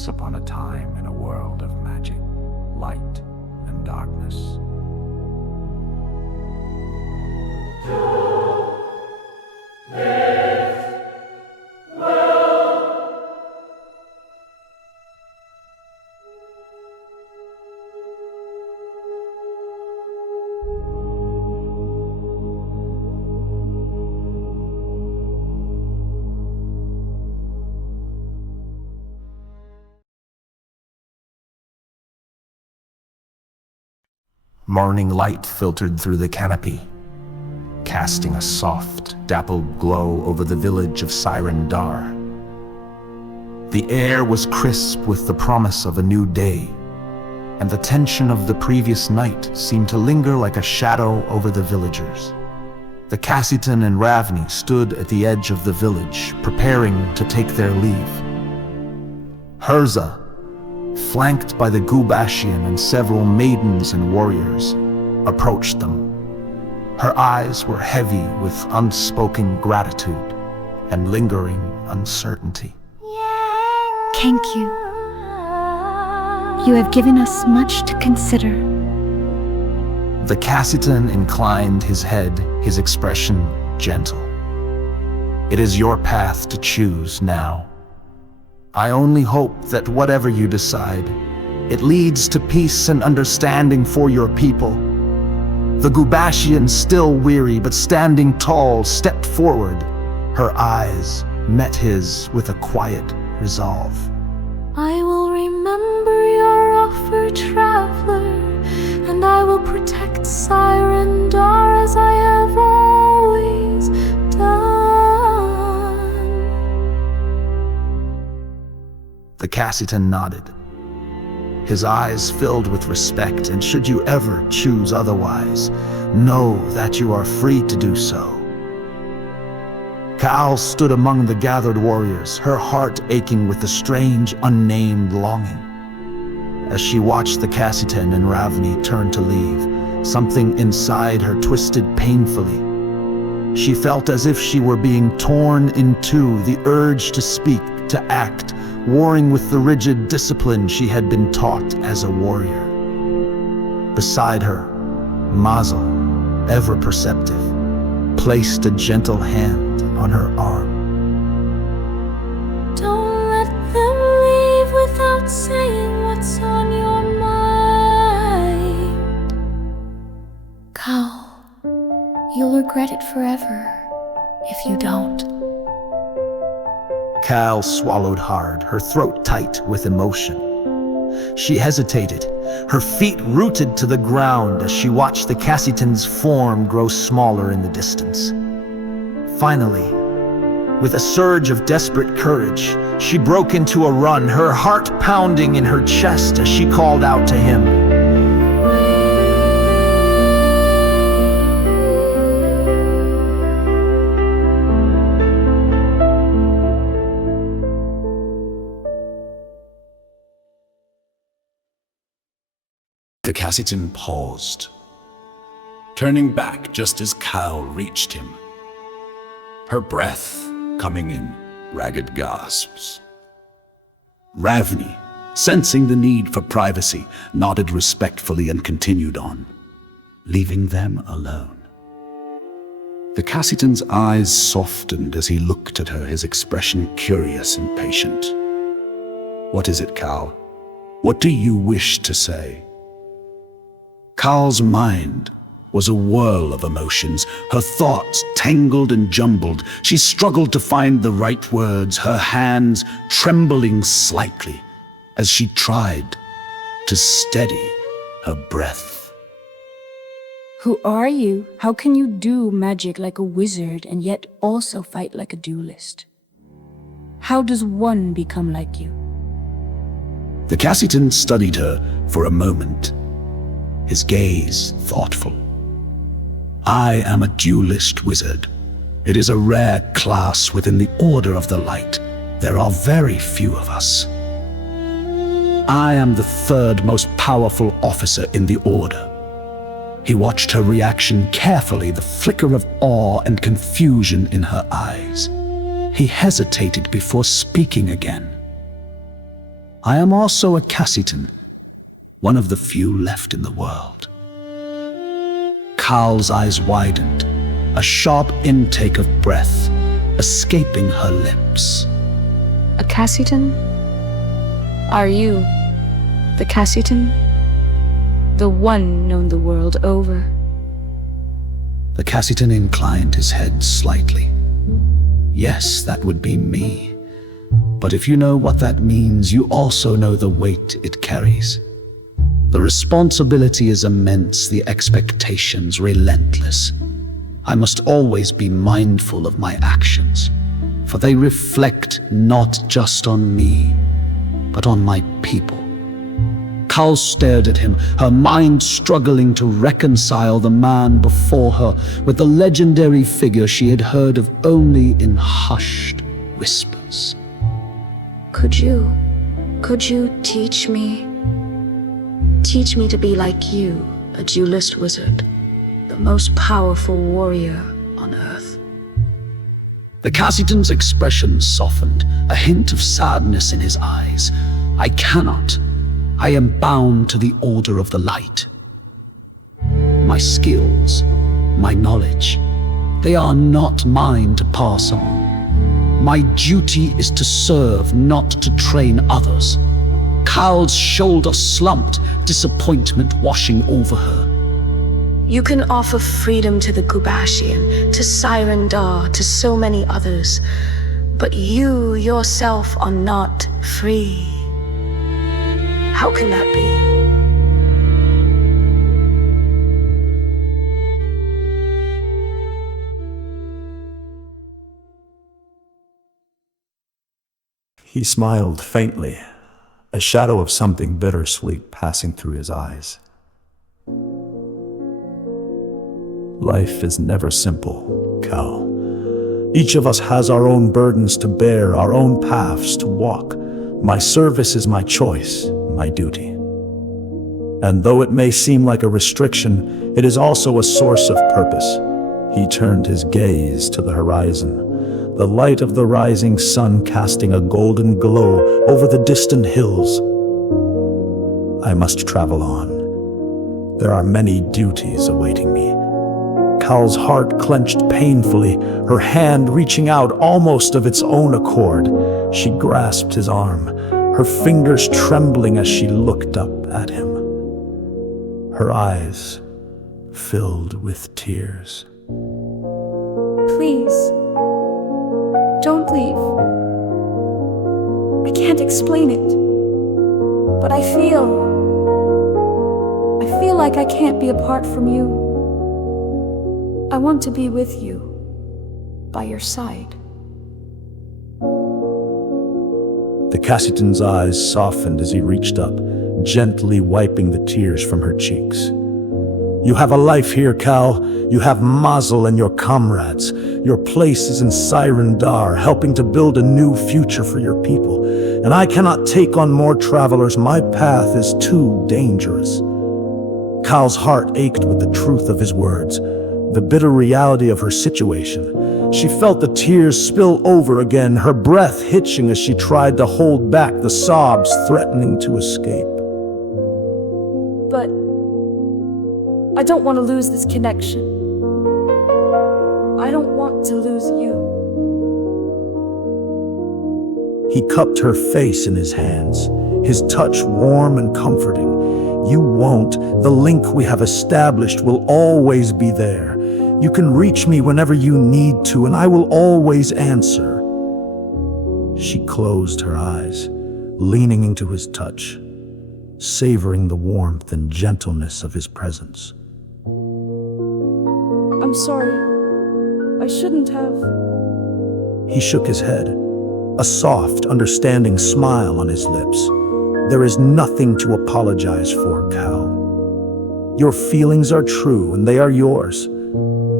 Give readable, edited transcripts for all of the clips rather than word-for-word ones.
once upon a time in a world of magic, light, and darkness. Morning light filtered through the canopy, casting a soft, dappled glow over the village of Sirendar. The air was crisp with the promise of a new day, and the tension of the previous night seemed to linger like a shadow over the villagers. The Cassitan and Ravni stood at the edge of the village, preparing to take their leave. Herza, flanked by the Gubashian and several maidens and warriors, approached them. Her eyes were heavy with unspoken gratitude and lingering uncertainty. Thank you. You have given us much to consider. The Cassitan inclined his head, his expression gentle. It is your path to choose now. I only hope that whatever you decide, it leads to peace and understanding for your people. The Gubashian, still weary but standing tall, stepped forward. Her eyes met his with a quiet resolve. I will remember your offer, traveler, and I will protect Sirendar as I have always done. The Cassitan nodded, his eyes filled with respect, and should you ever choose otherwise, know that you are free to do so. Kal stood among the gathered warriors, her heart aching with a strange, unnamed longing. As she watched the Cassitan and Ravni turn to leave, something inside her twisted painfully. She felt as if she were being torn in two, the urge to speak, to act, warring with the rigid discipline she had been taught as a warrior. Beside her, Mazel, ever perceptive, placed a gentle hand on her arm. Don't let them leave without saying what's on your mind. Kal, you'll regret it forever if you don't. Kal swallowed hard, her throat tight with emotion. She hesitated, her feet rooted to the ground as she watched the Cassitan's form grow smaller in the distance. Finally, with a surge of desperate courage, she broke into a run, her heart pounding in her chest as she called out to him. The Cassitan paused, turning back just as Kal reached him, her breath coming in ragged gasps. Ravni, sensing the need for privacy, nodded respectfully and continued on, leaving them alone. The Cassitan's eyes softened as he looked at her, his expression curious and patient. "What is it, Kal? What do you wish to say?" Kal's mind was a whirl of emotions, her thoughts tangled and jumbled. She struggled to find the right words, her hands trembling slightly as she tried to steady her breath. Who are you? How can you do magic like a wizard and yet also fight like a duelist? How does one become like you? The Cassitan studied her for a moment, his gaze thoughtful. "I am a duelist wizard. It is a rare class within the Order of the Light. There are very few of us. I am the third most powerful officer in the Order." He watched her reaction carefully, the flicker of awe and confusion in her eyes. He hesitated before speaking again. I am also a Cassitan, one of the few left in the world. Cal's eyes widened, a sharp intake of breath escaping her lips. A Cassitan? Are you the Cassitan? The one known the world over? The Cassitan inclined his head slightly. Yes, that would be me. But if you know what that means, you also know the weight it carries. The responsibility is immense, the expectations relentless. I must always be mindful of my actions, for they reflect not just on me, but on my people. Cal stared at him, her mind struggling to reconcile the man before her with the legendary figure she had heard of only in hushed whispers. Could you teach me? Teach me to be like you, a duelist wizard, the most powerful warrior on earth. The Cassitan's expression softened, a hint of sadness in his eyes. I cannot. I am bound to the order of the light. My skills, my knowledge, they are not mine to pass on. My duty is to serve, not to train others. Cal's shoulder slumped, disappointment washing over her. You can offer freedom to the Gubashian, to Sirendar, to so many others, but you yourself are not free. How can that be? He smiled faintly, a shadow of something bittersweet passing through his eyes. Life is never simple, Cal. Each of us has our own burdens to bear, our own paths to walk. My service is my choice, my duty. And though it may seem like a restriction, it is also a source of purpose. He turned his gaze to the horizon, the light of the rising sun casting a golden glow over the distant hills. I must travel on. There are many duties awaiting me. Cal's heart clenched painfully, her hand reaching out almost of its own accord. She grasped his arm, her fingers trembling as she looked up at him. Her eyes filled with tears. Please, don't leave. I can't explain it, but I feel like I can't be apart from you. I want to be with you, by your side. The Cassitan's eyes softened as he reached up, gently wiping the tears from her cheeks. You have a life here, Cal. You have Mazel and your comrades. Your place is in Sirendar, helping to build a new future for your people. And I cannot take on more travelers. My path is too dangerous. Cal's heart ached with the truth of his words, the bitter reality of her situation. She felt the tears spill over again, her breath hitching as she tried to hold back the sobs threatening to escape. But I don't want to lose this connection. I don't want to lose you. He cupped her face in his hands, his touch warm and comforting. You won't. The link we have established will always be there. You can reach me whenever you need to, and I will always answer. She closed her eyes, leaning into his touch, savoring the warmth and gentleness of his presence. I'm sorry. I shouldn't have. He shook his head, a soft, understanding smile on his lips. There is nothing to apologize for, Cal. Your feelings are true and they are yours.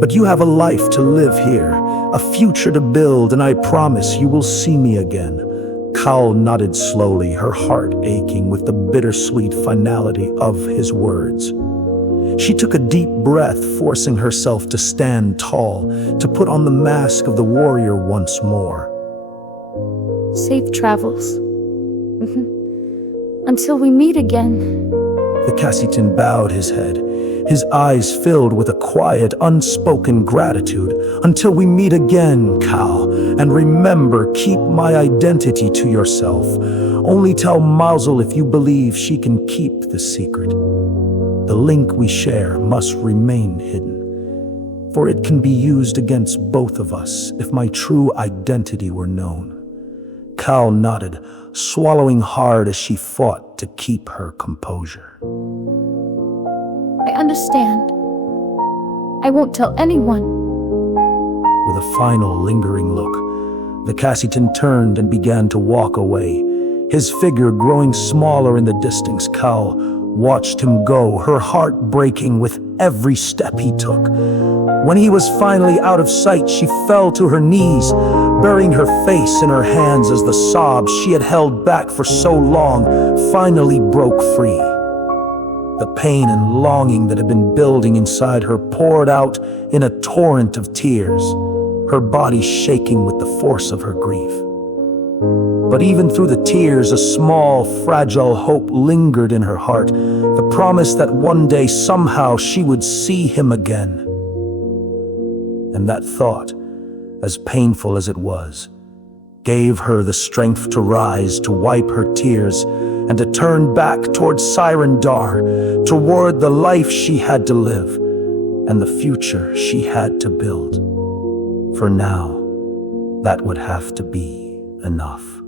But you have a life to live here, a future to build, and I promise you will see me again. Cal nodded slowly, her heart aching with the bittersweet finality of his words. She took a deep breath, forcing herself to stand tall, to put on the mask of the warrior once more. Safe travels. Until we meet again. The Cassitan bowed his head, his eyes filled with a quiet, unspoken gratitude. Until we meet again, Cal, and remember, keep my identity to yourself. Only tell Mausel if you believe she can keep the secret. The link we share must remain hidden, for it can be used against both of us if my true identity were known. Cal nodded, swallowing hard as she fought to keep her composure. I understand. I won't tell anyone. With a final lingering look, the Cassitan turned and began to walk away, his figure growing smaller in the distance. Cal watched him go, her heart breaking with every step he took. When he was finally out of sight, she fell to her knees, burying her face in her hands as the sobs she had held back for so long finally broke free. The pain and longing that had been building inside her poured out in a torrent of tears, her body shaking with the force of her grief. But even through the tears, a small, fragile hope lingered in her heart, the promise that one day somehow she would see him again. And that thought, as painful as it was, gave her the strength to rise, to wipe her tears, and to turn back toward Sirendar, toward the life she had to live, and the future she had to build. For now, that would have to be enough.